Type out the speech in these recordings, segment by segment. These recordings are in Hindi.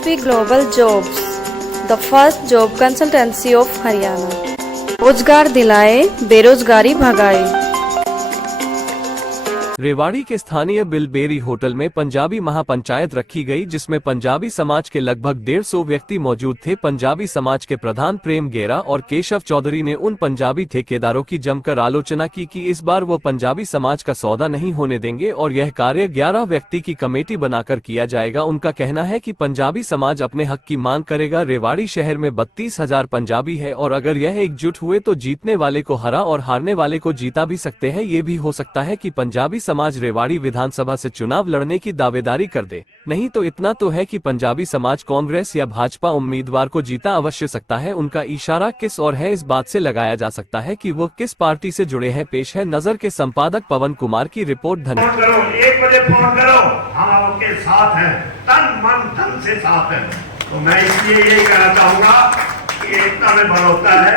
SSP Global Jobs, the first job consultancy of Haryana. रोजगार दिलाए, बेरोजगारी भगाए। रेवाड़ी के स्थानीय बिलबेरी होटल में पंजाबी महापंचायत रखी गई, जिसमें पंजाबी समाज के लगभग 150 व्यक्ति मौजूद थे। पंजाबी समाज के प्रधान प्रेम गेरा और केशव चौधरी ने उन पंजाबी ठेकेदारों की जमकर आलोचना की कि इस बार वो पंजाबी समाज का सौदा नहीं होने देंगे और यह कार्य 11 व्यक्ति की कमेटी बनाकर किया जाएगा। उनका कहना है कि पंजाबी समाज अपने हक की मांग करेगा। रेवाड़ी शहर में 32,000 पंजाबी है और अगर यह एकजुट हुए तो जीतने वाले को हरा और हारने वाले को जीता भी सकते हैं। ये भी हो सकता है कि पंजाबी समाज रेवाड़ी विधानसभा से चुनाव लड़ने की दावेदारी कर दे। नहीं तो इतना तो है कि पंजाबी समाज कांग्रेस या भाजपा उम्मीदवार को जीता अवश्य सकता है। उनका इशारा किस और है, इस बात से लगाया जा सकता है कि वो किस पार्टी से जुड़े हैं। पेश है नजर के संपादक पवन कुमार की रिपोर्ट। धन्यवाद। 1 बजे फोन करो, हम आपके साथ हैं, तन मन धन से साथ हैं। तो मैं इसलिए यही कहना चाहूंगा कि एकता में बल होता है,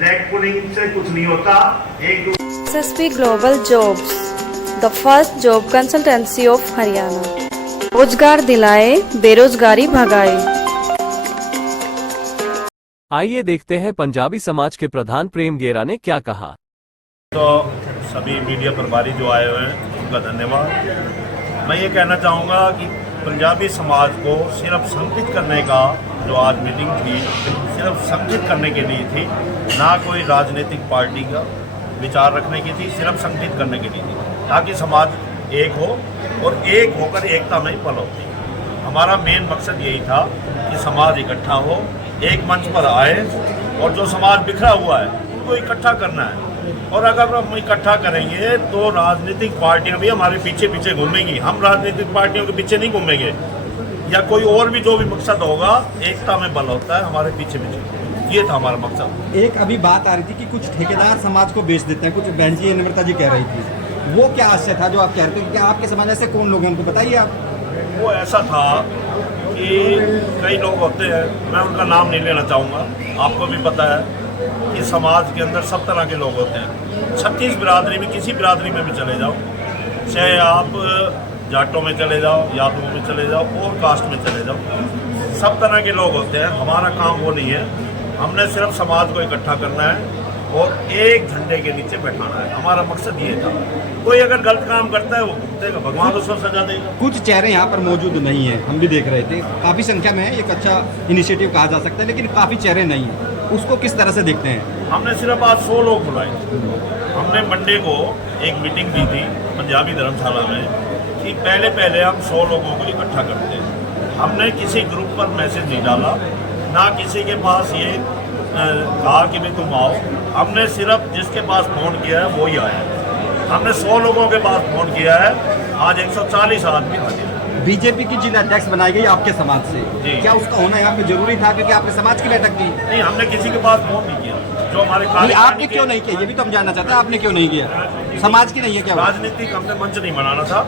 लेग पुलिंग से कुछ नहीं होता। SSP Global Jobs, the first job consultancy of Haryana. रोजगार दिलाए, बेरोजगारी भगाए। आइए देखते हैं पंजाबी समाज के प्रधान प्रेम गेरा ने क्या कहा। तो सभी मीडिया प्रभारी जो आए हुए हैं उनका धन्यवाद। मैं ये कहना चाहूँगा कि पंजाबी समाज को सिर्फ संगठित करने का जो आज मीटिंग थी, सिर्फ संगठित करने के लिए थी, ना कोई राजनीतिक पार्टी का विचार रखने की थी, सिर्फ संगठित करने के लिए थी ताकि समाज एक हो और एक होकर एकता में ही पल होती। हमारा मेन मकसद यही था कि समाज इकट्ठा हो, एक मंच पर आए और जो समाज बिखरा हुआ है उनको इकट्ठा करना है। और अगर हम इकट्ठा करेंगे तो राजनीतिक पार्टियां भी हमारे पीछे पीछे घूमेंगी, हम राजनीतिक पार्टियों के पीछे नहीं घूमेंगे। या कोई और भी जो भी मकसद होगा, एकता में बल होता है, हमारे पीछे पीछे। ये था हमारा मकसद। एक अभी बात आ रही थी कि कुछ ठेकेदार समाज को बेच देते हैं, कुछ बहन जी नम्रता जी कह रही थी, वो क्या आशय था जो आप कह रहे थे? क्या आपके समाज ऐसे कौन लोग हैं, उनको बताइए आप। वो ऐसा था कि कई लोग होते हैं, मैं उनका नाम नहीं लेना चाहूँगा, आपको भी पता है कि समाज के अंदर सब तरह के लोग होते हैं। 36 बिरादरी में, किसी बिरादरी में भी चले जाओ, चाहे आप जाटों में चले जाओ, यादवों में चले जाओ और कास्ट में चले जाओ, सब तरह के लोग होते हैं। हमारा काम वो नहीं है, हमने सिर्फ समाज को इकट्ठा करना है और एक झंडे के नीचे बैठाना है। हमारा मकसद ये था। कोई अगर गलत काम करता है वो भुगतेगा, भगवान उसको सजा देगा। कुछ चेहरे यहाँ पर मौजूद नहीं है, हम भी देख रहे थे, काफ़ी संख्या में है, एक अच्छा इनिशिएटिव कहा जा सकता है, लेकिन काफ़ी चेहरे नहीं है, उसको किस तरह से देखते हैं? हमने सिर्फ आज 100 लोग बुलाए। हमने मंडे को एक मीटिंग दी थी पंजाबी धर्मशाला में कि पहले हम 100 लोगों को इकट्ठा करते हैं। हमने किसी ग्रुप पर मैसेज नहीं डाला, ना किसी के पास ये कहा कि भाई तुम आओ। हमने सिर्फ जिसके पास फ़ोन किया है वो ही आया। हमने 100 लोगों के पास फ़ोन किया है, आज 140 आदमी हाजिर है। बीजेपी की जिला अध्यक्ष बनाई गई आपके समाज से, क्या उसका होना यहाँ पे जरूरी था क्योंकि आपने समाज की बैठक की? नहीं, हमने किसी के पास फ़ोन नहीं किया। जो हमारे आपने क्यों नहीं किया, ये भी तो हम जानना चाहते हैं, आपने क्यों नहीं किया? समाज की नहीं है क्या? राजनीतिक हमने मंच नहीं बनाना था।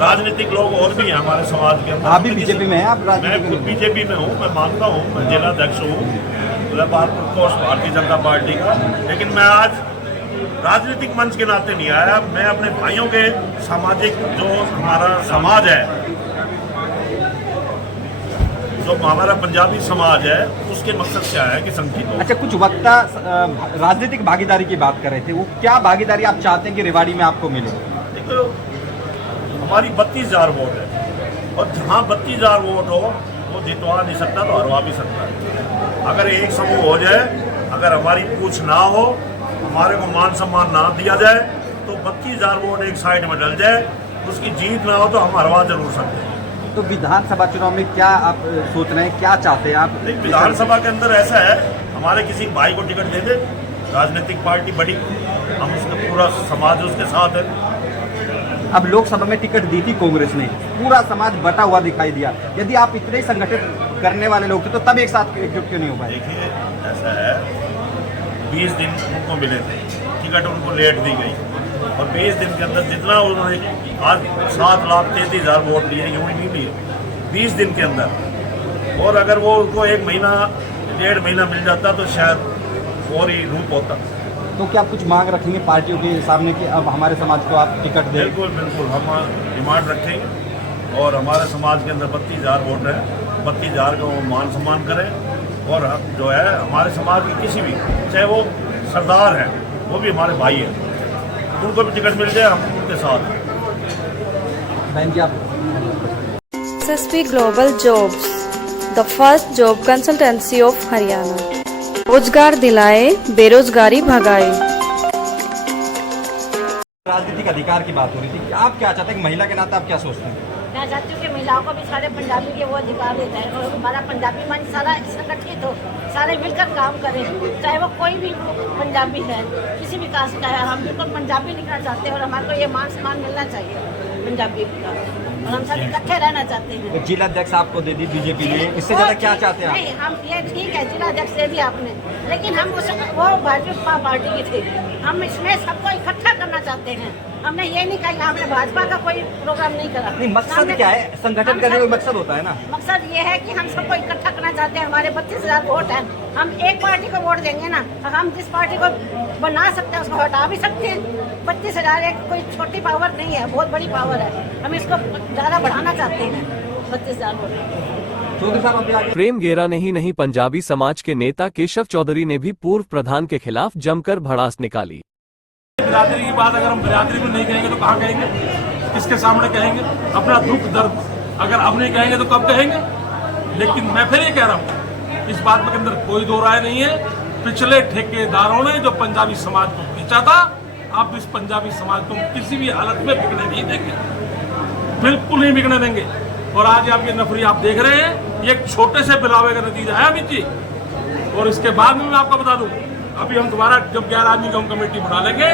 राजनीतिक लोग और भी हैं हमारे समाज के अंदर। आप भी बीजेपी में हैं? आप मैं बीजेपी में हूँ, मैं मानता हूँ, मैं जिला अध्यक्ष हूँ भारतीय जनता पार्टी का, लेकिन मैं आज राजनीतिक मंच के नाते नहीं आया। मैं अपने भाइयों के सामाजिक जो हमारा समाज है, जो हमारा पंजाबी समाज है, उसके मकसद क्या है कि संगठित हो। अच्छा, कुछ वक्ता राजनीतिक भागीदारी की बात कर रहे थे, वो क्या भागीदारी आप चाहते हैं कि रेवाड़ी में आपको मिले? देखो, हमारी 32,000 वोट है और जहाँ 32,000 वोट हो वो जितवा नहीं सकता तो हरवा भी सकता है। अगर एक समूह हो जाए, अगर हमारी पूछ ना हो, हमारे को मान सम्मान ना दिया जाए, तो 32,000 वोट एक साइड में डल जाए, उसकी जीत ना हो तो हम हरवा जरूर सकते हैं। तो विधानसभा चुनाव में क्या आप सोच रहे हैं, क्या चाहते हैं आप? विधानसभा के अंदर ऐसा है, हमारे किसी भाई को टिकट दे दे, राजनीतिक पार्टी बड़ी, हम उसका पूरा समाज उसके साथ है। अब लोकसभा में टिकट दी थी कांग्रेस ने, पूरा समाज बटा हुआ दिखाई दिया। यदि आप इतने संगठित करने वाले लोग थे तो तब एक साथ एकजुट क्यों नहीं हो पाए? देखिए, ऐसा है, 20 दिन उनको मिले थे, टिकट उनको लेट दी गई और 20 दिन के अंदर जितना उन्होंने आज 7,33,000 वोट लिए, यूँ ही नहीं लिए 20 दिन के अंदर। और अगर वो उनको 1 महीना 1.5 महीना मिल जाता तो शायद और ही रूप होता। तो क्या आप कुछ मांग रखेंगे पार्टियों के सामने कि अब हमारे समाज को आप टिकट दें? बिल्कुल, हम डिमांड रखेंगे और हमारे समाज के अंदर 32,000 वोट हैं, 32,000 का वो मान सम्मान करें और जो है हमारे समाज के किसी भी, चाहे वो सरदार हैं, वो भी हमारे भाई हैं, उनको भी टिकट मिल जाए, हम उनके साथ। बहन जी आप SSP Global Jobs, the first job consultancy of Haryana. रोजगार दिलाए, बेरोजगारी भगाए। राजनीतिक अधिकार की बात हो रही थी कि आप क्या चाहते हैं, महिला के नाते आप क्या सोचते हैं? मैं चाहती हूँ कि महिलाओं को भी सारे पंजाबी के वो अधिकार देता है और हमारा पंजाबी मन सारा संगठित हो, सारे मिलकर काम करें, चाहे वो कोई भी पंजाबी है, किसी भी कास्ट का है। हम बिल्कुल पंजाबी लिखना चाहते हैं और हमारे को ये मान सम्मान मिलना चाहिए पंजाबी का, और हम सब इकट्ठे रहना चाहते हैं। जिला अध्यक्ष आपको दे दी बीजेपी ने, इससे ज्यादा क्या चाहते हैं आप? नहीं, हम ये ठीक है जिला अध्यक्ष दे दिया आपने, लेकिन हम वो भाजपा पार्टी के थे, हम इसमें सबको इकट्ठा करना चाहते हैं। हमने ये नहीं कहा हमने भाजपा का कोई प्रोग्राम नहीं करा। नहीं, मकसद क्या है? संगठन करने का मकसद होता है ना। मकसद ये है कि हम सबको इकट्ठा करना चाहते हैं। हमारे 32,000 वोट हैं, हम एक पार्टी को वोट देंगे ना, हम जिस पार्टी को बना सकते हैं उसको हटा भी सकते हैं। 32,000 एक कोई छोटी पावर नहीं है, बहुत बड़ी पावर है। हम इसको ज़्यादा बढ़ाना चाहते हैं, 32,000 वोट। चौधरी साहब अभी आगे प्रेम गेरा ने ही नहीं, पंजाबी समाज के नेता केशव चौधरी ने भी पूर्व प्रधान के खिलाफ जमकर भड़ास निकाली। बिरादरी की बात अगर हम बिरादरी में नहीं कहेंगे तो कहाँ कहेंगे, किसके सामने कहेंगे? अपना दुख दर्द अगर अब नहीं कहेंगे तो कब कहेंगे? लेकिन मैं फिर ये कह रहा हूँ, इस बात के अंदर कोई दो राय नहीं है। पिछले ठेकेदारों ने जो पंजाबी समाज को बेचा था, अब इस पंजाबी समाज को किसी भी हालत में बिकने नहीं देंगे, बिल्कुल नहीं बिकने देंगे। और आज आप ये नफरी आप देख रहे हैं, ये एक छोटे से बिलावे का नतीजा है अमित जी। और इसके बाद में मैं आपको बता दूं, अभी हम दोबारा जब 11 आदमी की हम कमेटी बना लेंगे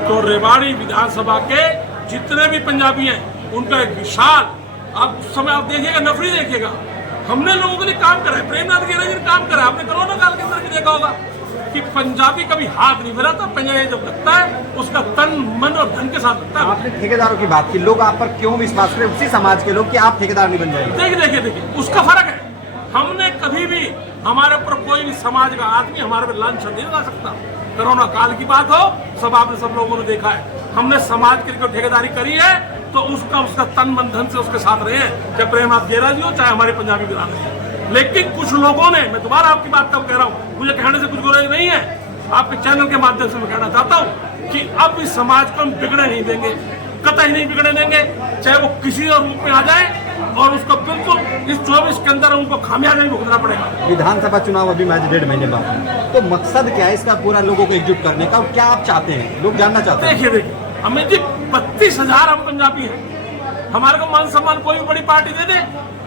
तो रेवाड़ी विधानसभा के जितने भी पंजाबी हैं उनका एक विशाल, आप उस समय आप देखिएगा, नफरी देखिएगा। हमने लोगों के लिए काम करा है, प्रेमनाथ गेरा जी ने काम करा है। आपने कोरोना काल के अंदर भी देखा होगा कि पंजाबी कभी हाथ नहीं फैलाता, पंजाबी जब लगता है उसका तन मन और धन के साथ लगता है। आपने ठेकेदारों की बात की, लोग आप पर क्यों विश्वास करें, उसी समाज के लोग, कि आप ठेकेदार नहीं बन जाएंगे? देखिए उसका फर्क है। हमने कभी भी हमारे ऊपर कोई भी समाज का आदमी हमारे पे लांछन नहीं लगा सकता। कोरोना काल की बात हो, सब लोगों ने देखा है, हमने समाज के लिए ठेकेदारी करी है तो उसका तन मन धन से उसके साथ रहे हैं, चाहे प्रेमनाथ गेरा जी हो, चाहे हमारे पंजाबी बिरादरी। लेकिन कुछ लोगों ने, मैं दोबारा आपकी बात कब कह रहा हूँ, मुझे कहने से कुछ बुराई नहीं है, आपके चैनल के माध्यम से मैं कहना चाहता हूँ कि अब इस समाज को हम बिगड़े नहीं देंगे, कतई नहीं बिगड़ने देंगे, चाहे वो किसी और रूप में आ जाए, और उसको बिल्कुल इस 24 के अंदर उनको खामियाजा भुगतना पड़ेगा। विधानसभा चुनाव अभी महज 1.5 महीने बाद है, तो मकसद क्या है इसका पूरा लोगों को एकजुट करने का, और क्या आप चाहते हैं, लोग जानना चाहते हैं? देखिए अमित जी, 32,000 हम पंजाबी हैं, हमारे को मान सम्मान कोई भी बड़ी पार्टी दे दे,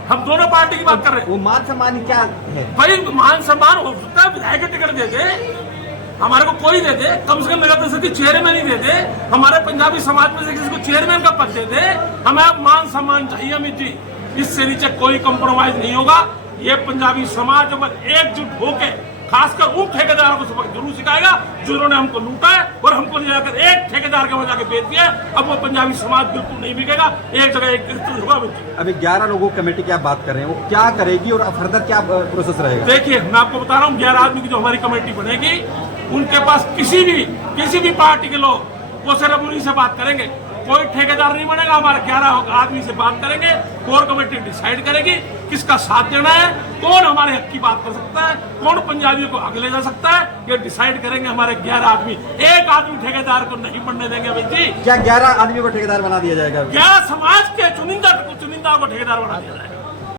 हम दोनों पार्टी की बात कर रहे हैं। वो मान सम्मान क्या है भाई? मान सम्मान हो सकता है विधायक के टिकट दे दे, हमारे को कोई दे दे, कम से कम नगर परिषद चेयरमैन ही दे दे, हमारे पंजाबी समाज में से किसी को चेयरमैन का पद दे दे, हमें अब मान सम्मान चाहिए अमित जी। इससे नीचे कोई कंप्रोमाइज नहीं होगा। ये पंजाबी समाज अगर एकजुट होके, खासकर उन ठेकेदारों को सबक जरूर सिखाएगा जिन्होंने हमको लूटा है और हमको ले जाकर एक ठेकेदार के वहां जाके बेच दिया। अब वो पंजाबी समाज बिल्कुल नहीं बिकेगा, एक जगह एक होगा। अभी 11 लोगों की कमेटी की आप बात कर रहे हैं, वो क्या करेगी और फर्दर क्या प्रोसेस रहेगा? देखिए मैं आपको बता रहा हूँ, 11 आदमी की जो हमारी कमेटी बनेगी, उनके पास किसी भी पार्टी के लोग वो सिर्फ उन्हीं से बात करेंगे, कोई ठेकेदार नहीं बनेगा। हमारे 11 आदमी से बात करेंगे, कोर कमेटी डिसाइड करेगी किसका साथ देना है, कौन हमारे हक की बात कर सकता है, कौन पंजाबियों को आगे ले जा सकता है, ये डिसाइड करेंगे हमारे 11 आदमी। एक आदमी ठेकेदार को नहीं बनने देंगे भाई जी। क्या 11 आदमियों को ठेकेदार बना दिया जाएगा? 11 समाज के चुनिंदा को ठेकेदार बना दिया जाएगा।